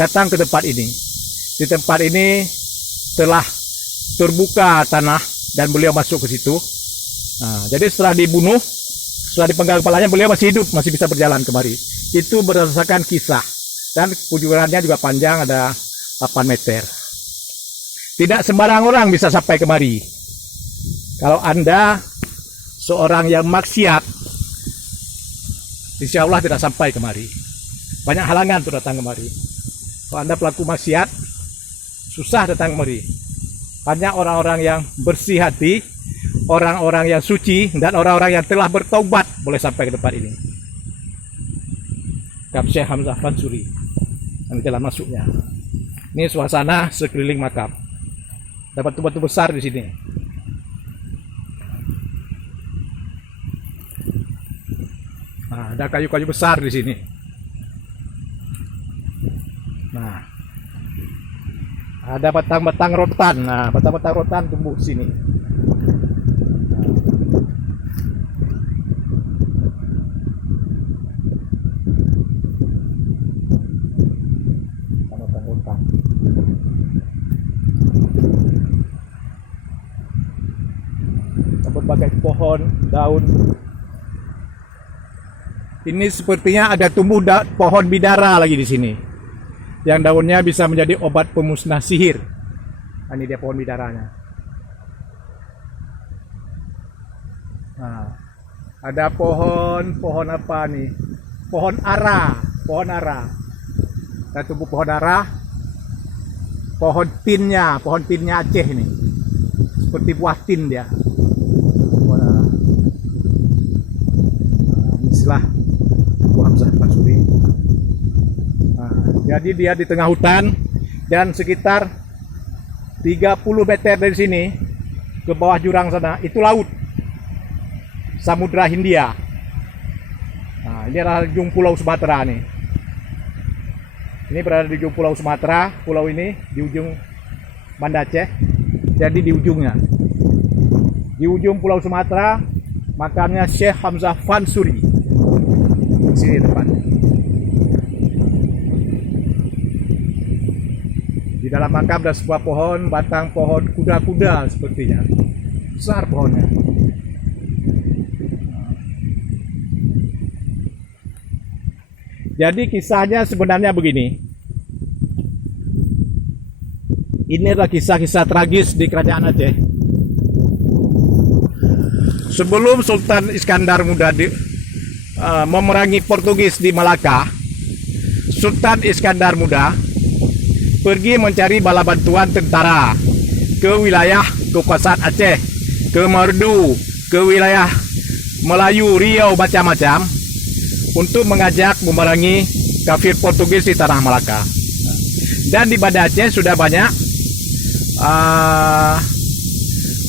datang ke tempat ini. Di tempat ini telah terbuka tanah dan beliau masuk ke situ. Nah, jadi setelah dibunuh, setelah dipenggal kepalanya, beliau masih hidup, masih bisa berjalan kemari. Itu berdasarkan kisah. Dan kuburannya juga panjang, ada 8 meter. Tidak sembarang orang bisa sampai kemari. Kalau Anda seorang yang maksiat, insya Allah tidak sampai kemari. Banyak halangan untuk datang kemari. Kalau Anda pelaku maksiat, susah datang kemari. Banyak orang-orang yang bersih hati, orang-orang yang suci, dan orang-orang yang telah bertaubat boleh sampai ke tempat ini. Makam Syekh Hamzah Fansuri. Ini jalan masuknya. Ini suasana sekeliling makam. Dapat batu-batu besar di sini. Nah, ada kayu-kayu besar di sini. Nah, ada batang-batang rotan. Nah, batang-batang rotan tumbuh di sini. Batang-batang rotan. Berbagai pohon, daun. Ini sepertinya ada tumbuh pohon bidara lagi di sini. Yang daunnya bisa menjadi obat pemusnah sihir. Nah, ini dia pohon bidaranya. Nah, ada pohon apa nih? Pohon ara. Ada tumbuh pohon ara. Pohon pinnya Aceh ini. Seperti buah tin dia. Istilah Abu Hamzah Fansuri. Nah, jadi dia di tengah hutan dan sekitar 30 meter dari sini ke bawah jurang sana itu laut, Samudra Hindia. Nah, ini adalah ujung Pulau Sumatera nih. Ini berada di ujung Pulau Sumatera. Pulau ini di ujung Banda Aceh. Jadi di ujungnya, di ujung Pulau Sumatera, makamnya Syekh Hamzah Fansuri. Di sini tempatnya. Di dalam makam ada sebuah pohon, batang pohon kuda-kuda sepertinya. Besar pohonnya. Jadi kisahnya sebenarnya begini. Ini adalah kisah-kisah tragis di kerajaan Aceh. Sebelum Sultan Iskandar Muda memerangi Portugis di Malaka, Sultan Iskandar Muda pergi mencari bala bantuan tentara ke wilayah kekuasaan Aceh, ke Merdu, ke wilayah Melayu, Riau, macam-macam, untuk mengajak memerangi kafir Portugis di tanah Malaka. Dan di Banda Aceh sudah banyak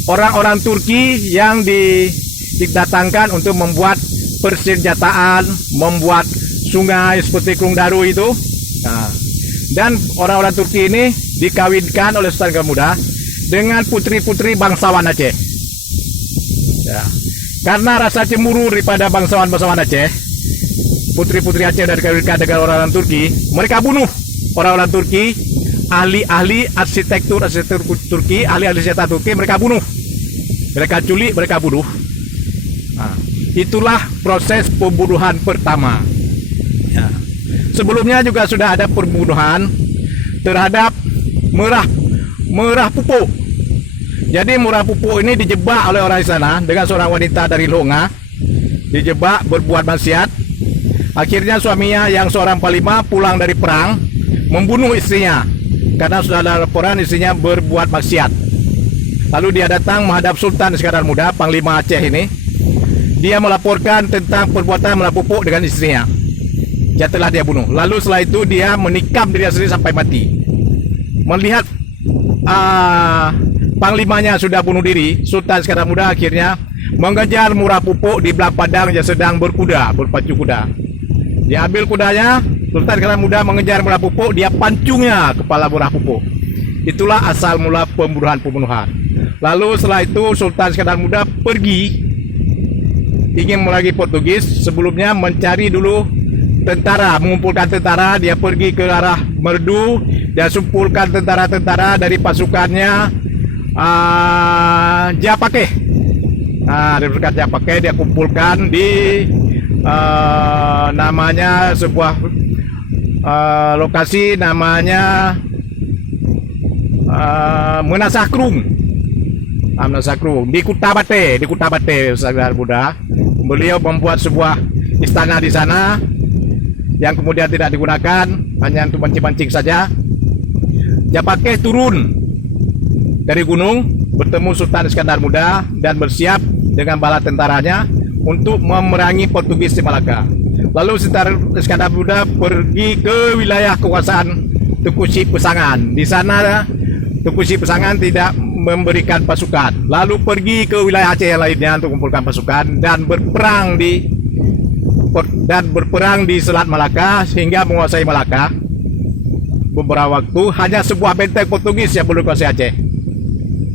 orang-orang Turki yang didatangkan untuk membuat persenjataan, membuat sungai seperti Krung Daru itu. Nah, dan orang-orang Turki ini dikawinkan oleh Sultan Iskandar Muda dengan putri-putri bangsawan Aceh. Ya. Karena rasa cemburu daripada bangsawan-bangsawan Aceh, putri-putri Aceh dari dikawinkan dengan orang-orang Turki, mereka bunuh orang-orang Turki, ahli-ahli arsitektur Turki, ahli-ahli sejarah Turki, mereka bunuh. Mereka culik, mereka bunuh. Nah, itulah proses pembunuhan pertama. Ya. Sebelumnya juga sudah ada pembunuhan terhadap Merah Pupuk. Jadi Merah Pupuk ini dijebak oleh orang di sana dengan seorang wanita dari Longa. Dijebak berbuat maksiat. Akhirnya suaminya yang seorang panglima pulang dari perang membunuh istrinya karena sudah ada laporan istrinya berbuat maksiat. Lalu dia datang menghadap Sultan Iskandar Muda, Panglima Aceh ini. Dia melaporkan tentang perbuatan Merah Pupuk dengan istrinya yang telah dia bunuh. Lalu setelah itu dia menikam diri sendiri sampai mati. Melihat panglimanya sudah bunuh diri, Sultan Iskandar Muda akhirnya mengejar Merah Pupuk di belah padang yang sedang berkuda, berpacu kuda. Dia ambil kudanya, Sultan Iskandar Muda mengejar Merah Pupuk, dia pancungnya kepala Merah Pupuk. Itulah asal mula pembunuhan. Lalu setelah itu Sultan Iskandar Muda pergi ingin memerangi Portugis. Sebelumnya mencari dulu tentara, mengumpulkan tentara. Dia pergi ke arah merdu, dia sumpulkan tentara-tentara dari pasukannya Japakeh. Dari pasukan Japakeh dia kumpulkan di namanya sebuah lokasi namanya Menasakrung. Menasakrung di Kutabate, saudara Buddha. Beliau membuat sebuah istana di sana yang kemudian tidak digunakan, hanya untuk mancing-mancing saja. Japakeh turun dari gunung, bertemu Sultan Iskandar Muda dan bersiap dengan bala tentaranya untuk memerangi Portugis di Malaka. Lalu Sultan Iskandar Muda pergi ke wilayah kekuasaan Tengku Sri Pesangan. Di sana Tengku Sri Pesangan tidak memberikan pasukan. Lalu pergi ke wilayah Aceh yang lainnya untuk mengumpulkan pasukan dan berperang di Selat Malaka sehingga menguasai Malaka. Beberapa waktu hanya sebuah benteng Portugis yang belum kuasai Aceh.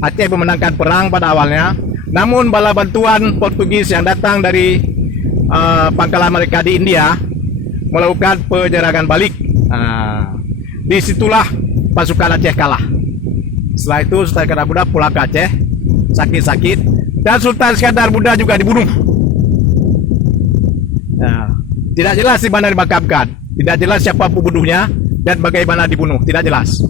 Aceh memenangkan perang pada awalnya, namun bala bantuan Portugis yang datang dari pangkalan mereka di India melakukan penyerangan balik. Disitulah pasukan Aceh kalah. Setelah itu Sultan Iskandar Muda pulang ke Aceh sakit-sakit, dan Sultan Iskandar Muda juga dibunuh. Tidak jelas di mana dimakamkan, tidak jelas siapa pembunuhnya dan bagaimana dibunuh, tidak jelas.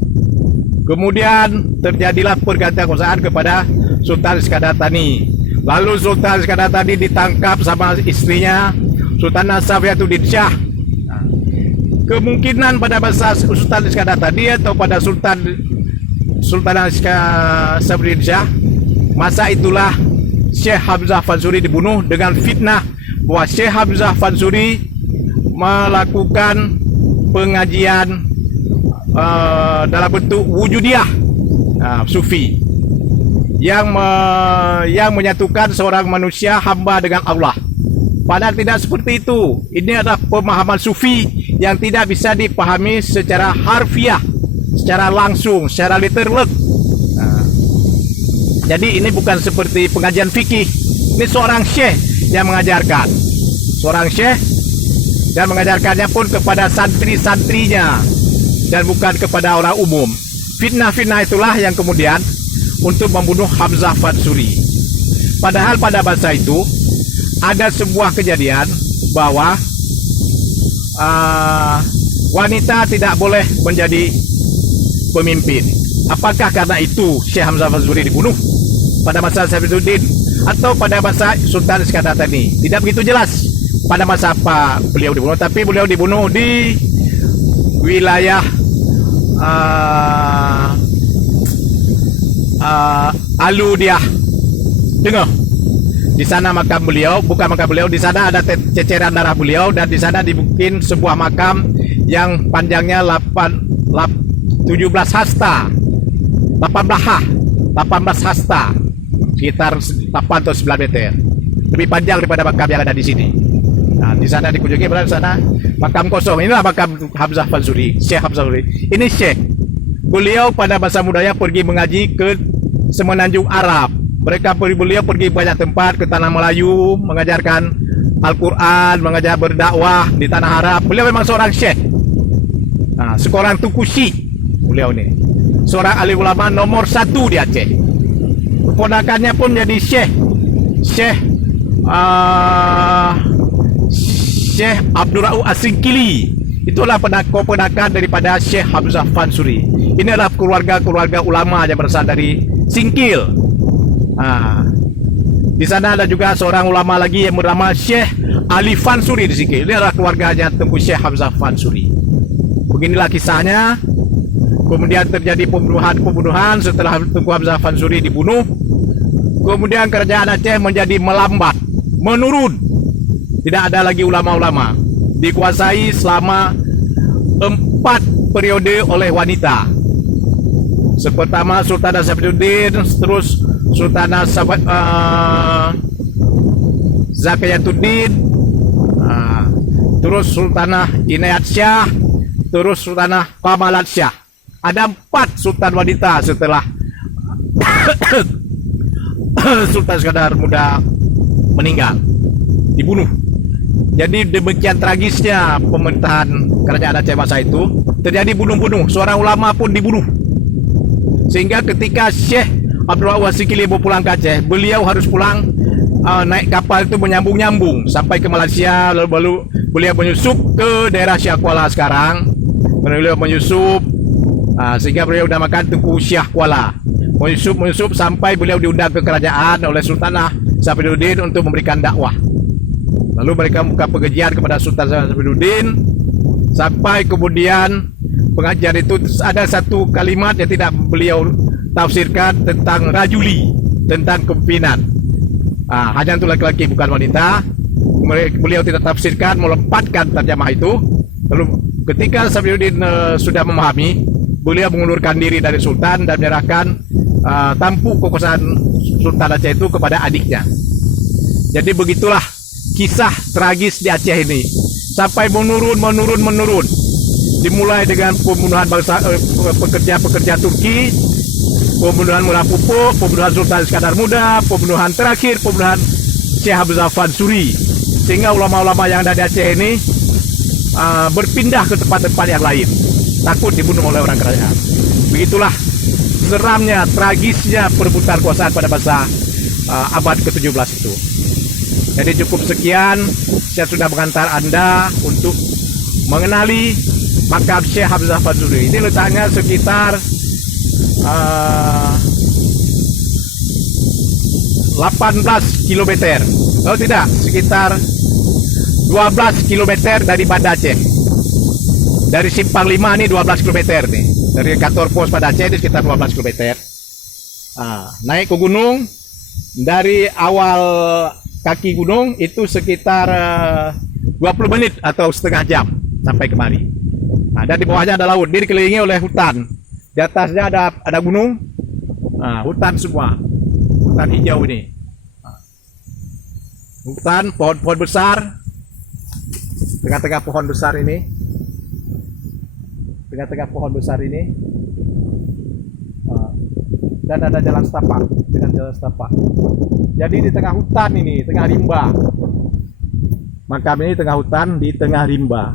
Kemudian terjadilah pergantian kekuasaan kepada Sultan Iskandar Thani. Lalu Sultan Iskandar Thani ditangkap sama istrinya Sultanah Safiatuddin Shah. Kemungkinan pada masa Sultan Iskandar Thani atau pada Sultanah Safiatuddin Shah, masa itulah Syekh Hamzah Fansuri dibunuh dengan fitnah bahwa Syekh Hamzah Fansuri melakukan pengajian dalam bentuk wujudiyah sufi yang menyatukan seorang manusia hamba dengan Allah. Padahal tidak seperti itu. Ini adalah pemahaman sufi yang tidak bisa dipahami secara harfiah, secara langsung, secara literal. Jadi ini bukan seperti pengajian fikih. Ini seorang syekh yang mengajarkan, seorang syekh, dan mengajarkannya pun kepada santri-santrinya dan bukan kepada orang umum. Fitnah-fitnah itulah yang kemudian untuk membunuh Hamzah Fansuri. Padahal pada masa itu ada sebuah kejadian bahwa wanita tidak boleh menjadi pemimpin. Apakah karena itu Syekh Hamzah Fansuri dibunuh pada masa Safiuddin atau pada masa Sultan Iskandar Thani? Tidak begitu jelas pada masa apa beliau dibunuh, tapi beliau dibunuh di wilayah Aludiah Tengah. Di sana makam beliau, bukan makam beliau, di sana ada ceceran darah beliau, dan di sana dibikin sebuah makam yang panjangnya 17 hasta, 18 hasta, sekitar 8 atau 9 meter, lebih panjang daripada makam yang ada di sini. Nah, di sana dikunjungi, pada sana makam kosong. Inilah makam Hamzah Fansuri, Syekh Hamzah Fansuri. Ini Syekh. Beliau pada masa mudanya pergi mengaji ke semenanjung Arab. Beliau pergi banyak tempat, ke tanah Melayu, mengajarkan Al-Quran, mengajar berdakwah di tanah Arab. Beliau memang seorang syekh. Seorang Tengku Sri. Beliau ini seorang alim ulama nomor 1 di Aceh. Keponakannya pun jadi Syekh Abdul Rauf Asingkili. Itulah keponakan daripada Syekh Hamzah Fansuri. Ini adalah keluarga ulama yang berasal dari Singkil. Di sana ada juga seorang ulama lagi yang bernama Syekh Ali Fansuri di Singkil. Ini adalah keluarganya Tengku Syekh Hamzah Fansuri. Beginilah kisahnya. Kemudian terjadi pembunuhan setelah Tengku Hamzah Fansuri dibunuh. Kemudian kerajaan Aceh menjadi melambat, menurun. Tidak ada lagi ulama-ulama. Dikuasai selama 4 periode oleh wanita. Pertama Sultanah Safiuddin, terus Sultanah Zakiyatuddin, terus Sultanah Inayat Syah, terus Sultanah Kamalat Syah. Ada 4 sultan wanita setelah Sultan Iskandar Muda meninggal, dibunuh. Jadi demikian tragisnya pemerintahan kerajaan Aceh masa itu, terjadi bunuh-bunuh, seorang ulama pun dibunuh. Sehingga ketika Syekh Abdul Wahab Sikili pulang ke Aceh, beliau harus pulang naik kapal itu menyambung-nyambung sampai ke Malaysia, lalu beliau menyusup ke daerah Syah Kuala sekarang. Beliau menyusup sehingga beliau dinamakan Tengku Syah Kuala. Menyusup sampai beliau diundang ke kerajaan oleh Sultanah Saifuddin untuk memberikan dakwah. Lalu mereka buka pengajian kepada Sultan Saifuddin, sampai kemudian pengajian itu ada satu kalimat yang tidak beliau tafsirkan tentang rajuli, tentang kepimpinan. Hanya untuk laki-laki bukan wanita. Beliau tidak tafsirkan, melempatkan terjemah itu. Lalu ketika Saifuddin sudah memahami, beliau mengundurkan diri dari Sultan dan menyerahkan tampuk kekuasaan Sultan Aceh itu kepada adiknya. Jadi begitulah kisah tragis di Aceh ini, sampai menurun. Dimulai dengan pembunuhan bangsa pekerja Turki, pembunuhan Mullah Pupuk, pembunuhan Sultan Iskandar Muda, pembunuhan terakhir pembunuhan Syekh Hamzah Fansuri, sehingga ulama-ulama yang ada di Aceh ini berpindah ke tempat-tempat yang lain, takut dibunuh oleh orang kerajaan. Begitulah seramnya, tragisnya perebutan kekuasaan pada masa abad ke-17 itu. Jadi cukup sekian, saya sudah mengantar Anda untuk mengenali makam Syekh Hamzah Fansuri. Ini letaknya sekitar 18 km. Kalau tidak, sekitar 12 km dari Banda Aceh. Dari Simpang 5 ini 12 km nih. Dari kantor pos Banda Aceh ini sekitar 12 km. Naik ke gunung, dari awal kaki gunung itu sekitar 20 menit atau setengah jam sampai kemari. Dan di bawahnya ada laut, dia dikelilingi oleh hutan. Di atasnya ada gunung, hutan semua, hutan hijau ini. Hutan, pohon-pohon besar, tengah-tengah pohon besar ini, dan ada jalan setapak, Jadi di tengah hutan ini, tengah rimba. Makam ini tengah hutan di tengah rimba.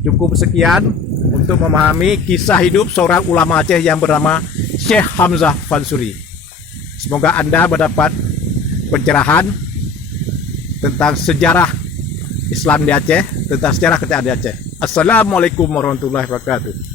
Cukup sekian untuk memahami kisah hidup seorang ulama Aceh yang bernama Syekh Hamzah Fansuri. Semoga Anda mendapat pencerahan tentang sejarah Islam di Aceh, tentang sejarah kerajaan di Aceh. Assalamualaikum warahmatullahi wabarakatuh.